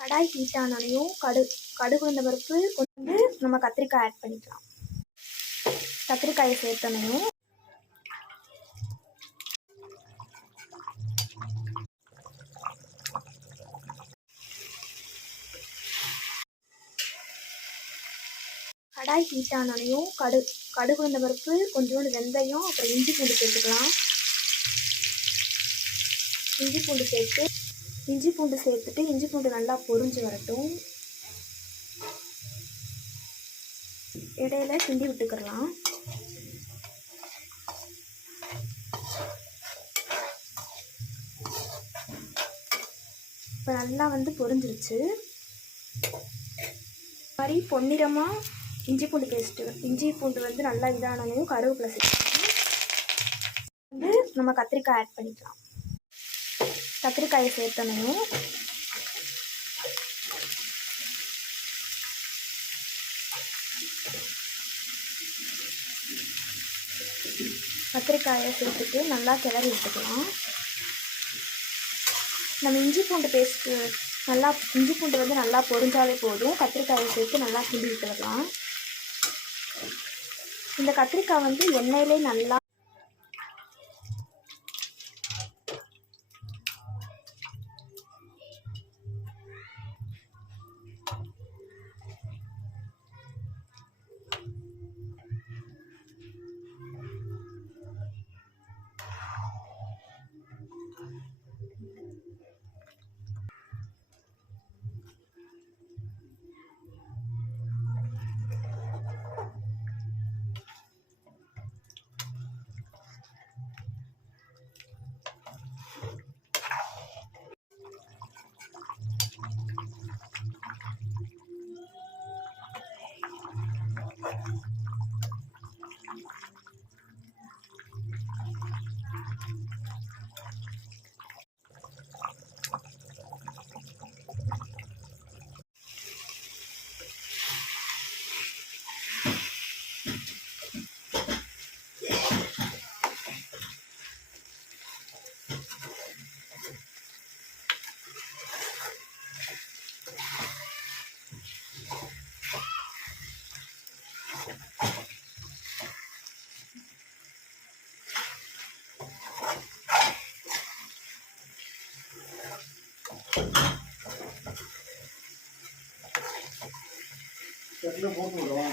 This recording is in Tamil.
கடாய் ஹீட் ஆனோடனையும் கடுகு உளுந்த பருப்பு வந்து நம்ம கத்திரிக்காய் ஆட் பண்ணிக்கலாம். கத்திரிக்காயை சேர்த்தனையும் கடாய் ஹீட் ஆனோடனையும் கடுகு உளுந்த பருப்பு கொஞ்சோண்டு வெந்தயம் அப்புறம் இஞ்சி பூண்டு சேர்த்துக்கலாம். இஞ்சி பூண்டு சேர்த்துட்டு இஞ்சி பூண்டு நல்லா பொரிஞ்சு வரட்டும். இடையில கிண்டி விட்டுக்கலாம். இப்போ நல்லா வந்து பொரிஞ்சிருச்சு. மாதிரி பொன்னிறமாக இஞ்சி பூண்டு வந்து நல்லா இதானதையும் கருவேப்பிலை சேர்த்துக்கலாம். வந்து நம்ம கத்திரிக்காய் ஆட் பண்ணிக்கலாம். கத்திரிக்காயை சேர்த்தனையும் கத்திரிக்காயை சேர்த்துட்டு நல்லா கிளறி விட்டுக்கலாம். நம்ம இஞ்சி பூண்டு வந்து நல்லா பொரிஞ்சாலே போதும். கத்திரிக்காயை சேர்த்து நல்லா கிண்டி விட்டுடலாம். இந்த கத்திரிக்காய் வந்து எண்ணெயிலே நல்லா போட்டு விடுவோம்.